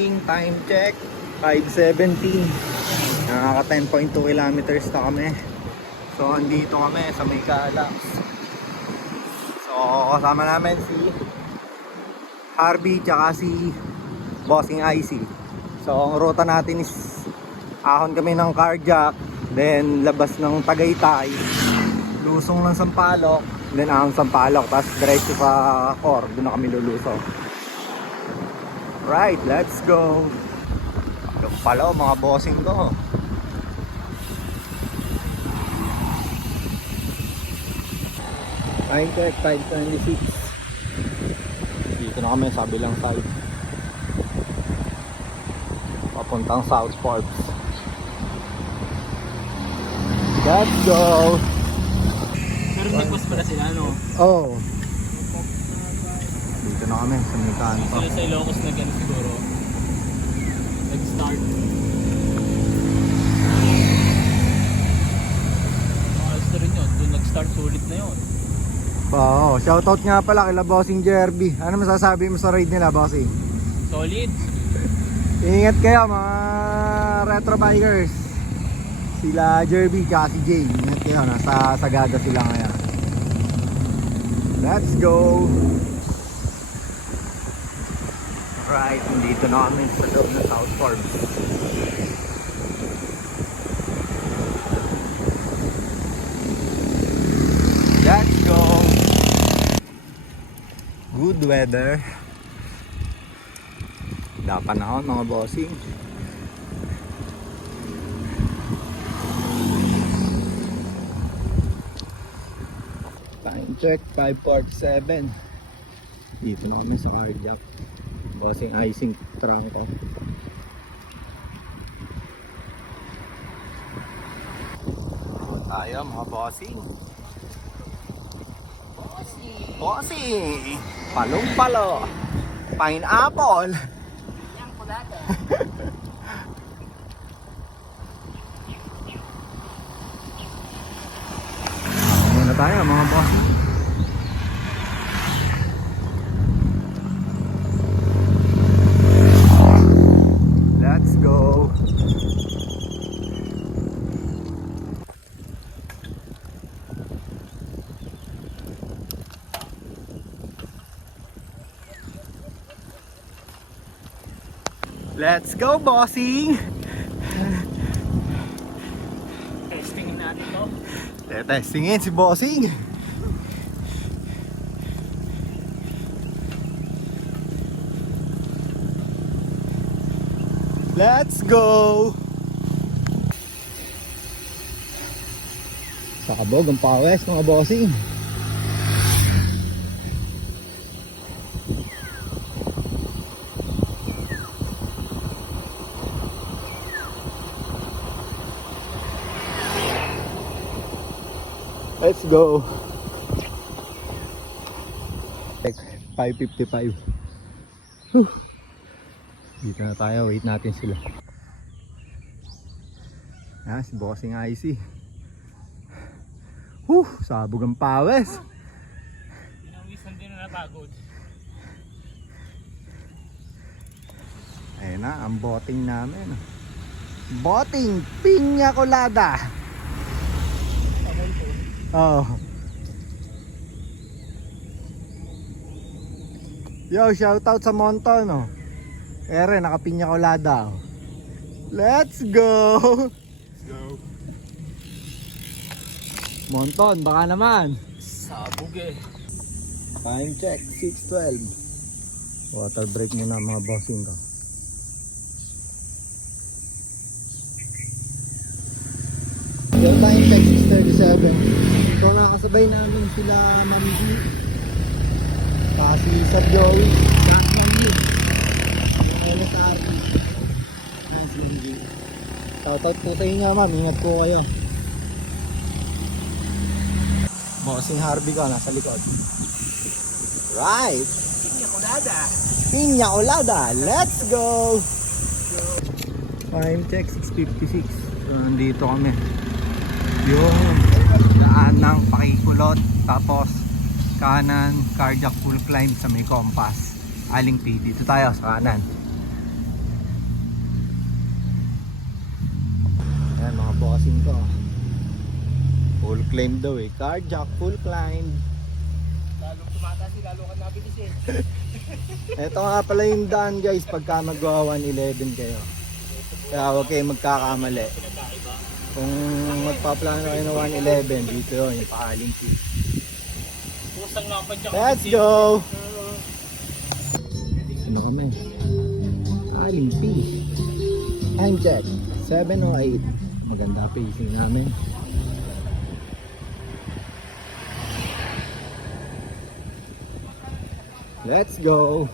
bossing, time check 5:17. Nakaka 10.2 kilometers na kami. So andito kami sa may Galax. So kasama namin si Harvey tsaka si Bossing IC. So ang ruta natin is ahon kami ng Cardiac, then labas ng Tagaytay, lusong ng Sampaloc, then ahon Sampaloc, tapos diretso sa Cor, doon na kami lulusong. Right, let's go. Yung pala mga bossing ko. Time check 5:26. Dito na kami sa bilang side, papuntang South Forbes. Let's go. Pero may post pala sila, no? Oh. Dito na kami sa may kanto. Sila sa Ilocos na gano'n siguro. Nag-start. Ayos na rin yun. Doon nag-start, sulit na yun. Oo, shoutout nga pala kila Bossing Jerby. Ano masasabi mo sa ride nila, Bossing? Solid. Ingat kayo mga retro bikers. Sila Jerby at si Jay. Ingat kayo, nasa Sagada sila ngayon. Let's go. Right, dito na kami sa loob ng South Forbes. Let's go. Good weather. Panahon mga bossing. Time check 5:47. Dito na kami sa Cardiac. Bossing icing trangko. Tayo mga bossing. Bossing. Palong-palo. Pineapple. Muna tayo mga boss. Let's go. Let's go, bossing! Testingin natin to. Testingin si bossing! Let's go! Sa kabog ang pawes mga bossing. Let's go. 5:55. Dito na tayo, wait natin sila. Si Bossing IC. Sabog ang pawes. Pinawisan din na napagod. Ayun na, ang boting namin. Boting Piña Colada. Oh. Yo, shoutout sa Monton, oh. Ere, naka-Piña Colada, oh. Let's go. Let's go. Monton, baka naman. Sabog eh. Time check 6:12. Water break muna mga bossing ko. Yung time check 6:37. So nakasabay namin sila Mami G, kasi Sir Joey, Mami yung LSRP. Ayan si Mami G. Shoutout po sa inyo ma'am, ingat po kayo. Bossing Harvey ka nasa likod. Right, Piña Colada. Piña Colada, let's go. Time check 6:56. So nandito kami. Yung daan ng Pakikulot, tapos kanan Cardiac full climb sa may Compass, Aling P. Dito tayo sa kanan. Ayan mga bossing ko. Full claim daw eh. Carjack, full climb. Lalong tumataas eh, lalo ka nabilis eh. Ito nga pala yung daan guys pagka magwa 111 kayo. Kaya huwag kayong magkakamali. Kung magpaplano kayo ng 111, dito yun, yung Paaling P. Pusang nga pa dyan. Let's go! Ano kami? Paaling P. Time check. 7:08. Maganda pacing namin. Let's go!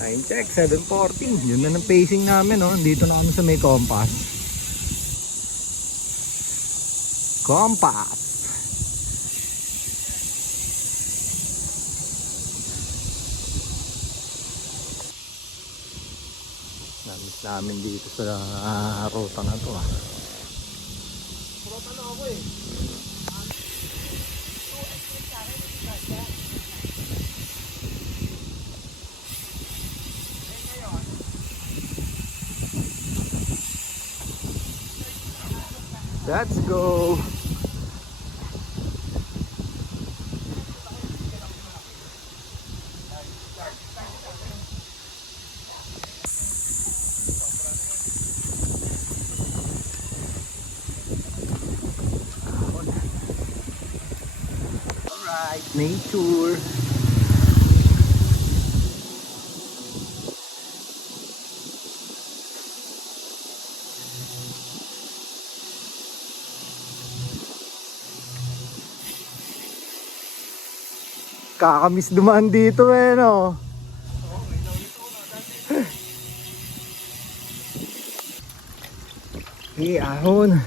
Time check, 7:40. Yun na ng pacing namin, no? Dito na kami sa may compass. Compass! Namiss namin dito sa ruta na to, ah. Ruta na ako eh. Let's go! Alright, nature! Kakamiss dumaan dito eh, no? Ahon.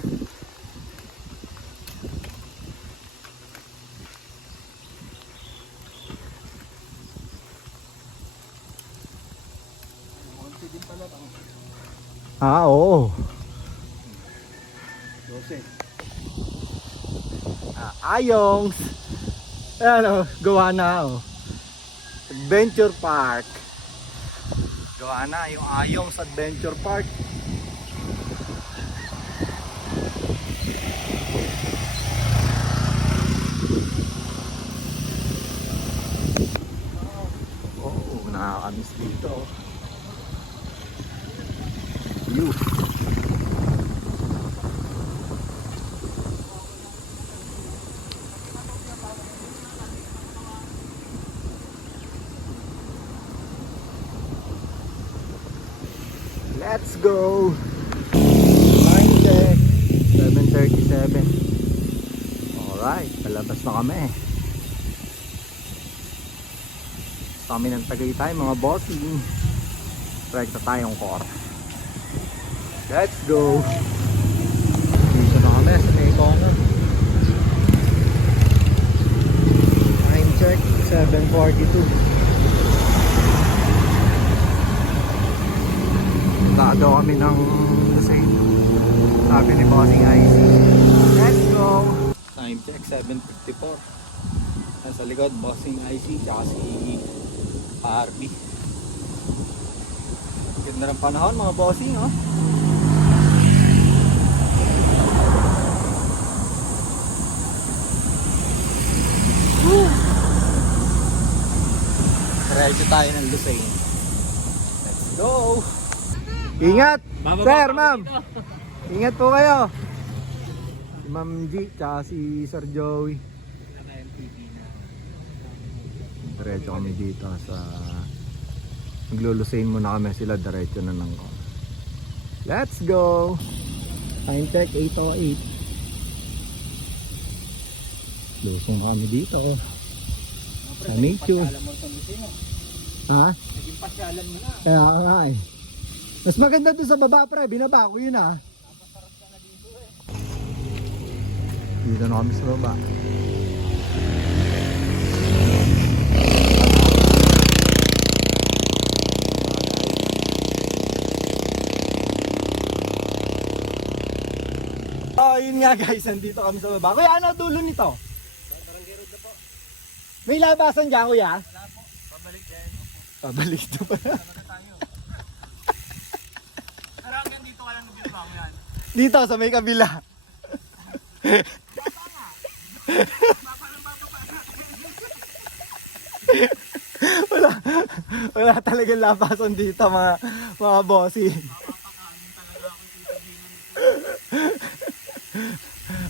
Oo. 12. Ayongs. Ayan o, gawa na o. Adventure Park. Gawa na yung Ayongs Adventure Park. Oo, nakakamiss dito. You. Let's go! Time check! 7:37. Alright, palabas na kami. Kami ng Tagaytay mga bossing. Strike na tayong core. Let's go! Dito na kami sa Mekongan. Time check, 7:42. Gagawa kami ng design. Sabi ni Bossing IC. Let's go! Time check, 7:54. Nasa likod, Bossing IC, tsaka si RB. Ganda ng panahon mga bossing, oh. Diretso tayo ng Lucay. Let's go! Ingat! Sir, ma'am! Ingat po kayo! Si Ma'am G, tsaka si Sir Joey. Diretso kami dito sa... Maglulusain muna kami sila, diretso na lang ko. Let's go! Time check, 8:08. Lusong kami dito. I meet you. Ha? Naging pasyalan mo na. Kaya nga eh. Mas maganda doon sa baba, pre. Binaba ko yun, ah. Napasarap ka na dito eh. Dito na kami sa baba. Oh, yun nga guys. Nandito kami sa baba. Kuya, ano dulo nito? Barangay Road na po. May labasan dyan, kuya? Wala po. Pabalik din. Pabalik doon pa. Talaga tayo. Pero hanggang dito ka lang binabago yan. Dito sa may kabila. wala wala talagang lapasan dito mga bossy.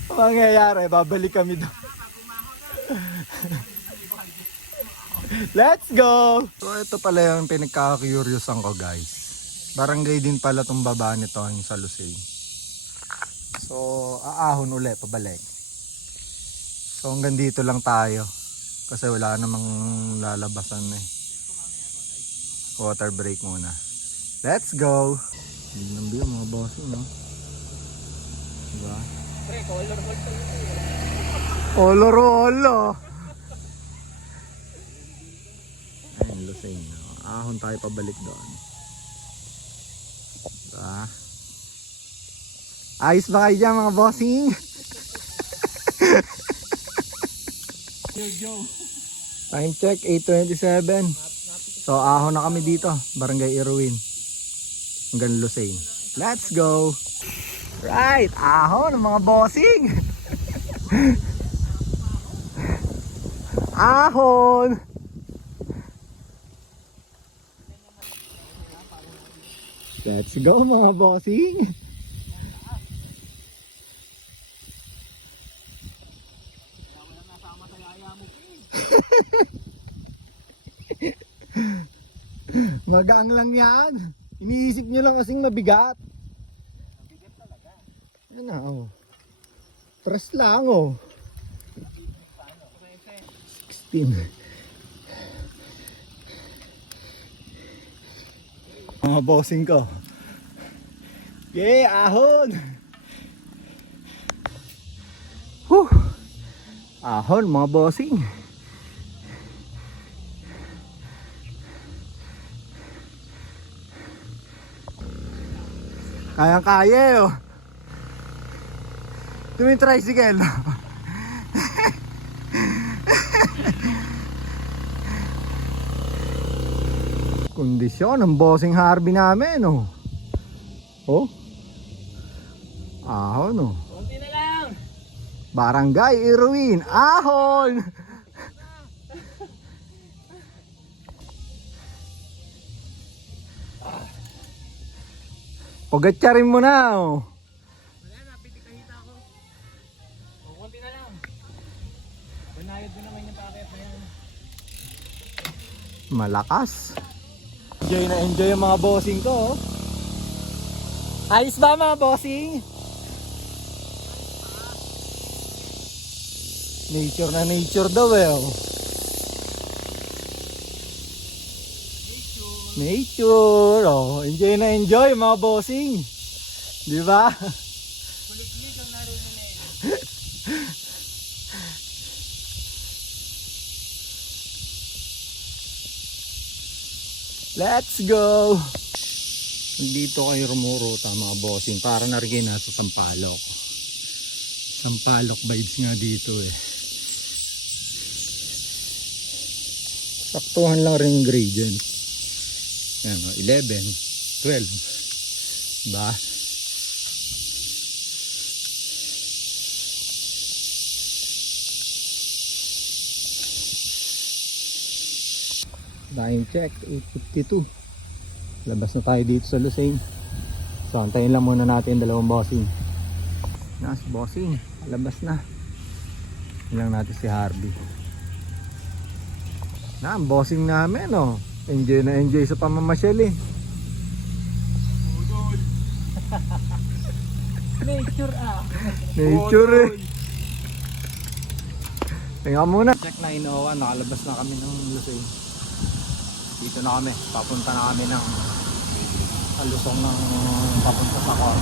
Mangyayari, babalik kami doon. Let's go! So ito pala yung pinagkaka-curiousang ko guys. Barangay din pala tong baba nito yung sa Lusay. So aahon ulit, pabalik. So hanggang dito lang tayo. Kasi wala namang lalabasan eh. Water break muna. Let's go! Hindi nang biyo mga bossing, no? Diba? Pre, color ball sa Olo-rolo! Ayun, Lusay. Ahon tayo pabalik doon. Diba? Ayos ba kayo dyan mga bossing? Time check, 8:27. So ahon na kami dito, Barangay Irwin. Hanggang Lusay. Let's go! Right, ahon mga bossing! Ahon! Let's go mga bossing! Magaang lang yan. Iniisip nyo lang kasing mabigat. Mabigat talaga. Yan na oh. Press lang oh. 16. Mga bossing ko. Yeah, ahon. Whew. Ahon mga bossing. Kayang-kaya oh. Ito yung tricycle. Kondisyon ng bossing Harvey namin oh. Oh. Ahon oh. Kunti na lang. Barangay Irwin. Ahon. Pugatsarin mo na oh. Wala na, pitikahita ako. O, kunti na lang. Banayad mo naman yung packet na yan. Malakas. Enjoy na enjoy yung mga bossing ko oh. Ayos ba mga bossing? Nature na nature daw eh oh. Nature oh. Enjoy na enjoy mga bossing. Di ba? Kulit-kulit ang narinig. Let's go! Dito kayo rumuruta mga bossing para narinig na sa Sampaloc. Sampaloc vibes nga dito eh. Saktuhan lang rin ingredient. Ayan o, 11, 12. Diba? Time check, 8:52. Labas na tayo dito sa Lusay. So antayin lang muna natin dalawang bossing. Nas bossing, labas na. Ilang natin si Harvey. Na, ang bossing namin oh. Enjoy na enjoy sa pamamasyal eh. Budol. Nature ah. Nature eh. Tingnan muna. Check 9:01, nakalabas na kami ng Lusay. Dito na kami, papunta na kami ng Lusong ng papunta sa Cor.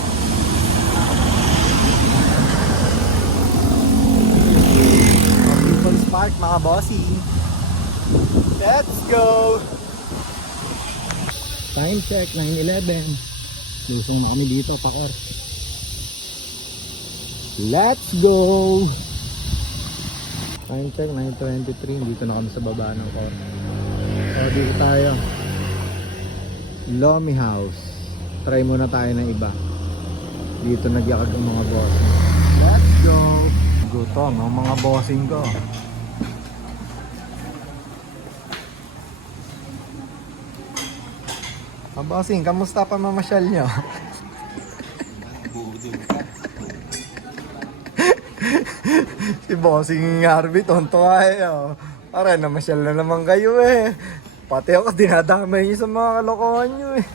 People's Park mga bossy. Let's go! Time check, 9:11. Lusong na kami dito, Cor. Let's go! Time check, 9:23. Dito na kami sa baba ng Cor. So dito tayo. Lomi House. Try muna tayo ng iba. Dito nagyakag ang mga bossing. Let's go! Gutom ang mga bossing ko. Bossing, kamusta pa mamasyal nyo? Si Bossing Harvey, tonto ay para namasyal na naman kayo eh. Pati ako dinadamay niyo sa mga kalokohan nyo eh.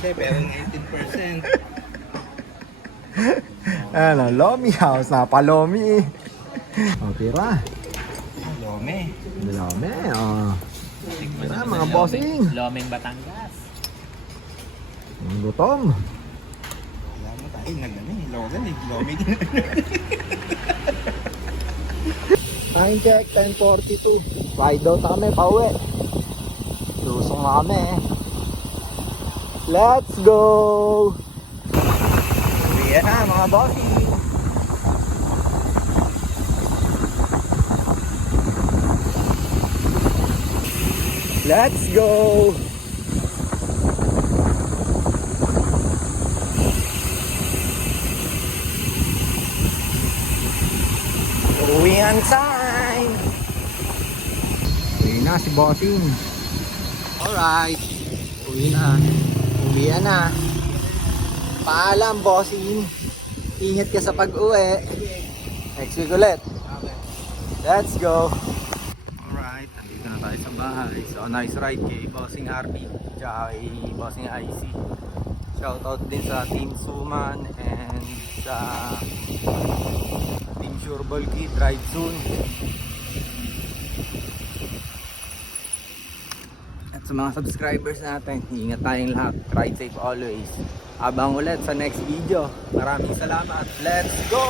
Pero 18%. Ano, Lomi House, napalomi eh. O, tira. Lome. Lomi, Tira, mga bossing. Lomeng Batangas. Ang gutom. Wala mo tayo, Lome. Lome. Time check, 10:42. Ride out kami, pauwi. Lusong na kami eh. Let's go! Uwi na mga bossing. Let's go! Uwian time! Uwi na si Bossing. Alright. Uwi na. Uwian na. Paalam, Bossing. Ingat ka sa pag-uwi. Next week ulit. Let's go! Alright, nandito na tayo sa bahay. So, nice ride kay Bossing RP tsaka kay Bossing IC. Shoutout din sa Team Suman and sa Team Sureball Kid, ride soon. At sa mga subscribers natin, ingat tayong lahat. Ride safe always. Abang ulit sa next video. Maraming salamat. Let's go!